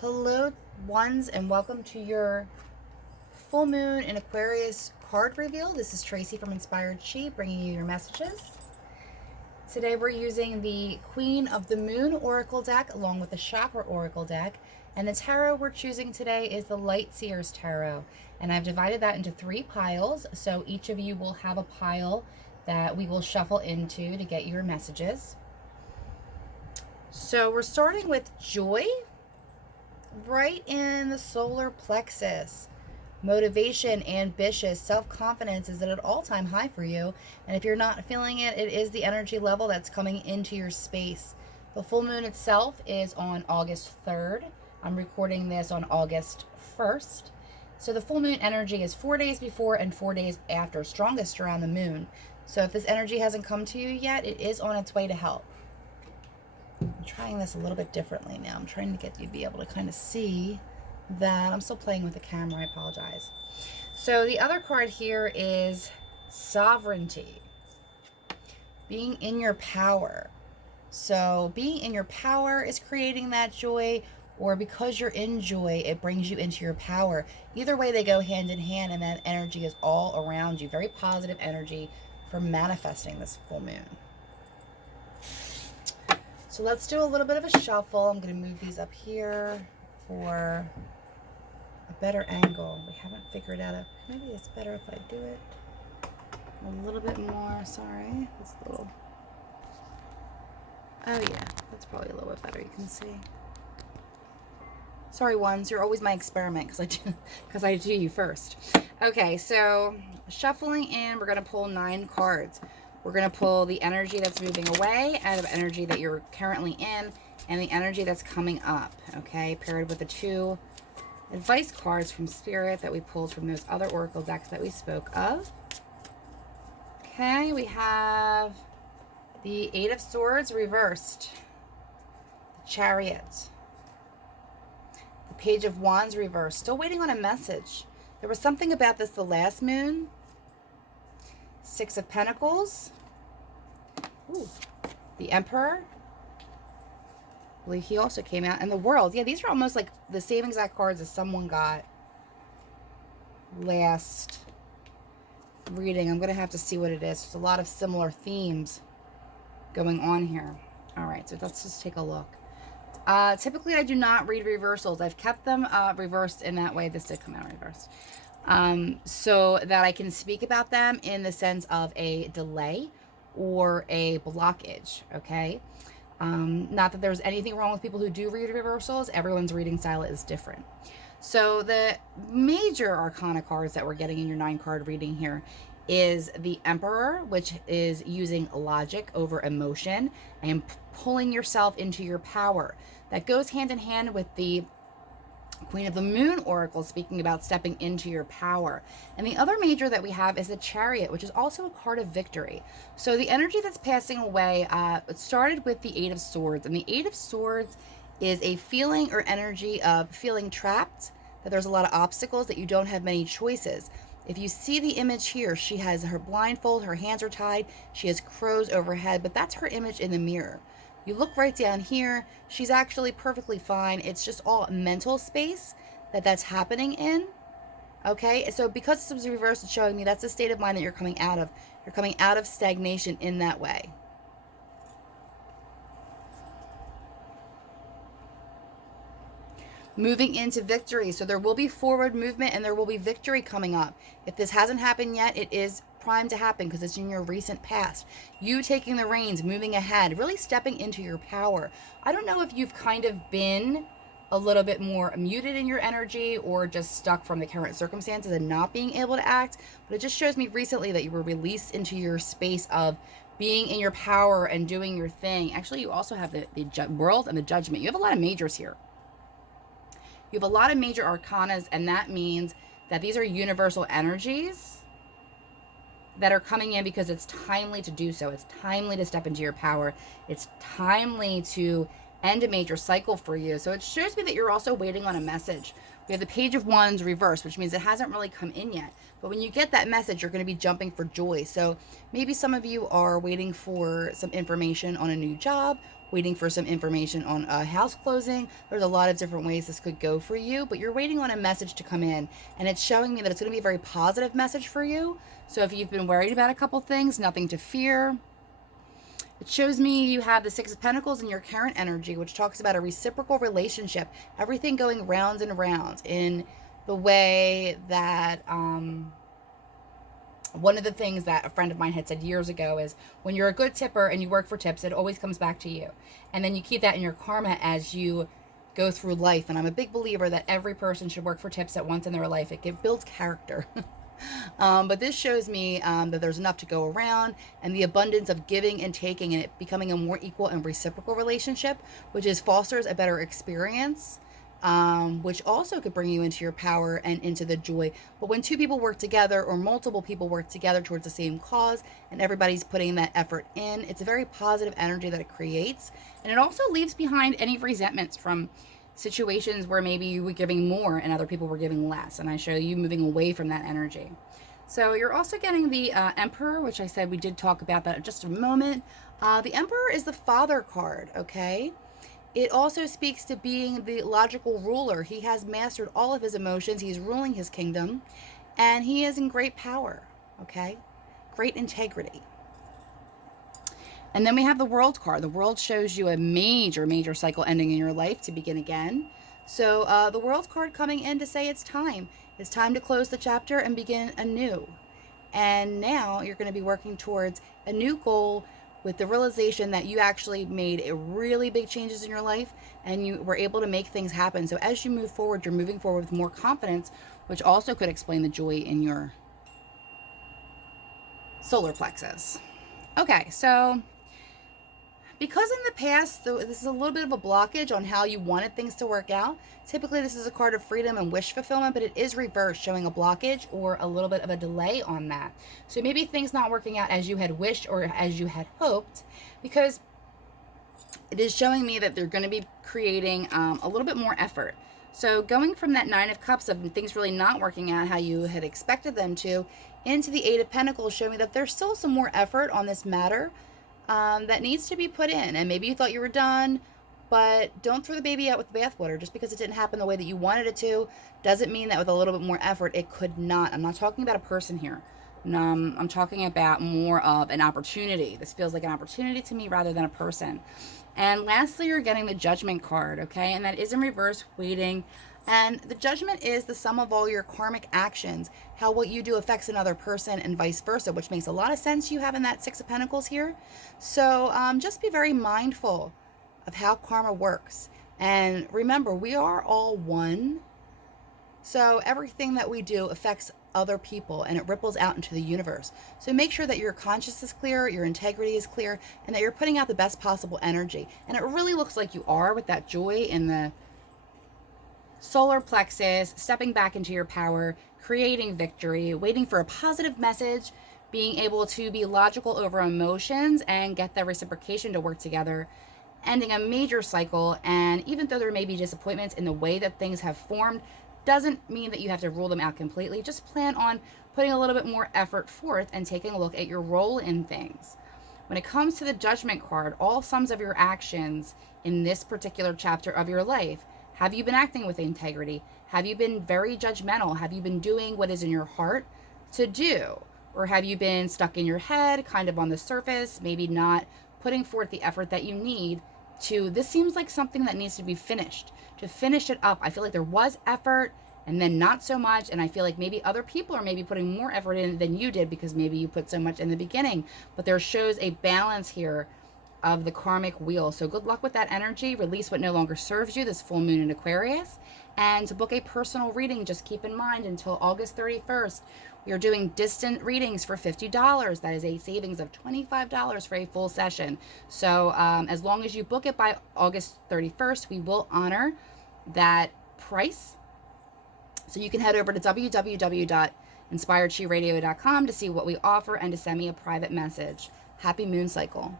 Hello, ones, and welcome to your full moon in Aquarius card reveal. This is Tracy from Inspired Chi bringing you your messages. Today we're using the Queen of the Moon Oracle deck along with the Chakra Oracle deck. And the tarot we're choosing today is the Light Seers Tarot. And I've divided that into 3 piles. So each of you will have a pile that we will shuffle into to get your messages. So we're starting with Joy. Right in the solar plexus. Motivation, ambitious, self-confidence is at an all-time high for you. And if you're not feeling it, it is the energy level that's coming into your space. The full moon itself is on August 3rd. I'm recording this on August 1st. So the full moon energy is 4 days before and 4 days after, strongest around the moon. So if this energy hasn't come to you yet, it is on its way to help. I'm trying this a little bit differently now. I'm trying to get you to be able to kind of see that. I'm still playing with the camera. I apologize. So the other card here is Sovereignty. Being in your power. So being in your power is creating that joy, or because you're in joy, it brings you into your power. Either way, they go hand in hand, and that energy is all around you. Very positive energy for manifesting this full moon. So let's do a little bit of a shuffle. I'm going to move these up here for a better angle. We haven't figured out maybe it's better if I do it a little bit more. Sorry, it's a little. Oh yeah, that's probably a little bit better. You can see. Sorry, ones. You're always my experiment because I do you first. Okay, so shuffling in, we're going to pull 9 cards. We're going to pull the energy that's moving away out of energy that you're currently in and the energy that's coming up, okay, paired with the 2 advice cards from Spirit that we pulled from those other oracle decks that we spoke of. Okay, we have the 8 of Swords reversed, the Chariot, the Page of Wands reversed, still waiting on a message. There was something about this the last moon. 6 of Pentacles. Ooh, the Emperor. I believe he also came out. And the World. Yeah, these are almost like the same exact cards as someone got last reading. I'm going to have to see what it is. There's a lot of similar themes going on here. All right, so let's just take a look. Typically, I do not read reversals. I've kept them reversed in that way. This did come out reversed. So that I can speak about them in the sense of a delay or a blockage, okay? Not that there's anything wrong with people who do read reversals. Everyone's reading style is different. So the major arcana cards that we're getting in your 9-card reading here is the Emperor, which is using logic over emotion and pulling yourself into your power. That goes hand in hand with the Queen of the Moon Oracle, speaking about stepping into your power. And the other major that we have is the Chariot, which is also a card of victory. So the energy that's passing away, it started with the 8 of Swords. And the 8 of Swords is a feeling or energy of feeling trapped, that there's a lot of obstacles, that you don't have many choices. If you see the image here, she has her blindfold, her hands are tied, she has crows overhead, but that's her image in the mirror. You look right down here, she's actually perfectly fine. It's just all mental space that's happening in. Okay, so because this was reversed, it's showing me that's the state of mind that you're coming out of. You're coming out of stagnation in that way. Moving into victory. So there will be forward movement and there will be victory coming up. If this hasn't happened yet, it is primed to happen because it's in your recent past. You taking the reins, moving ahead, really stepping into your power. I don't know if you've kind of been a little bit more muted in your energy or just stuck from the current circumstances and not being able to act, but it just shows me recently that you were released into your space of being in your power and doing your thing. Actually, you also have the World and the Judgment. You have a lot of majors here. You have a lot of major arcanas, and that means that these are universal energies that are coming in because it's timely to do so. It's timely to step into your power. It's timely to end a major cycle for you. So it shows me that you're also waiting on a message. We have the Page of Wands reversed, which means it hasn't really come in yet. But when you get that message, you're going to be jumping for joy. So maybe some of you are waiting for some information on a new job, waiting for some information on a house closing. There's a lot of different ways this could go for you, but you're waiting on a message to come in, and it's showing me that it's going to be a very positive message for you. So if you've been worried about a couple things, nothing to fear. It shows me you have the Six of Pentacles in your current energy, which talks about a reciprocal relationship, everything going round and round in the way that, one of the things that a friend of mine had said years ago is when you're a good tipper and you work for tips, it always comes back to you. And then you keep that in your karma as you go through life. And I'm a big believer that every person should work for tips at once in their life. It builds character. But this shows me that there's enough to go around, and the abundance of giving and taking, and it becoming a more equal and reciprocal relationship, which fosters a better experience, which also could bring you into your power and into the joy. But when two people work together, or multiple people work together towards the same cause, and everybody's putting that effort in, it's a very positive energy that it creates. And it also leaves behind any resentments from situations where maybe you were giving more and other people were giving less. And I show you moving away from that energy. So you're also getting the Emperor, which I said we did talk about that in just a moment. The Emperor is the father card, okay? It also speaks to being the logical ruler. He has mastered all of his emotions. He's ruling his kingdom, and he is in great power, okay? Great integrity. And then we have the World card. The World shows you a major cycle ending in your life to begin again. So the World card coming in to say it's time. It's time to close the chapter and begin anew. And now you're going to be working towards a new goal with the realization that you actually made a really big changes in your life, and you were able to make things happen. So as you move forward, you're moving forward with more confidence, which also could explain the joy in your solar plexus. Okay, so because in the past, this is a little bit of a blockage on how you wanted things to work out. Typically, this is a card of freedom and wish fulfillment, but it is reversed, showing a blockage or a little bit of a delay on that. So maybe things not working out as you had wished or as you had hoped, because it is showing me that they're going to be creating a little bit more effort. So going from that Nine of Cups of things really not working out how you had expected them to, into the Eight of Pentacles, showing me that there's still some more effort on this matter that needs to be put in. And maybe you thought you were done, but don't throw the baby out with the bathwater. Just because it didn't happen the way that you wanted it to doesn't mean that with a little bit more effort it could not. I'm not talking about a person here. I'm talking about more of an opportunity. This feels like an opportunity to me rather than a person. And lastly, you're getting the Judgment card, okay? And that is in reverse, waiting. And the Judgment is the sum of all your karmic actions, how what you do affects another person and vice versa, which makes a lot of sense you have in that Six of Pentacles here. So just be very mindful of how karma works. And remember, we are all one. So everything that we do affects other people, and it ripples out into the universe. So make sure that your conscience is clear, your integrity is clear, and that you're putting out the best possible energy. And it really looks like you are, with that joy in the solar plexus, stepping back into your power, creating victory, waiting for a positive message, being able to be logical over emotions and get the reciprocation to work together, ending a major cycle. And even though there may be disappointments in the way that things have formed, doesn't mean that you have to rule them out completely. Just plan on putting a little bit more effort forth and taking a look at your role in things. When it comes to the Judgment card, all sums of your actions in this particular chapter of your life, have you been acting with integrity? Have you been very judgmental? Have you been doing what is in your heart to do? Or have you been stuck in your head, kind of on the surface, maybe not putting forth the effort that you need to, this seems like something that needs to be finished, to finish it up. I feel like there was effort and then not so much. And I feel like maybe other people are maybe putting more effort in than you did because maybe you put so much in the beginning. But there shows a balance here of the karmic wheel. So good luck with that energy. Release what no longer serves you, this full moon in Aquarius. And to book a personal reading, just keep in mind until August 31st, we are doing distant readings for $50. That is a savings of $25 for a full session. So as long as you book it by August 31st, we will honor that price. So you can head over to www.inspiredsheradio.com to see what we offer and to send me a private message. Happy moon cycle.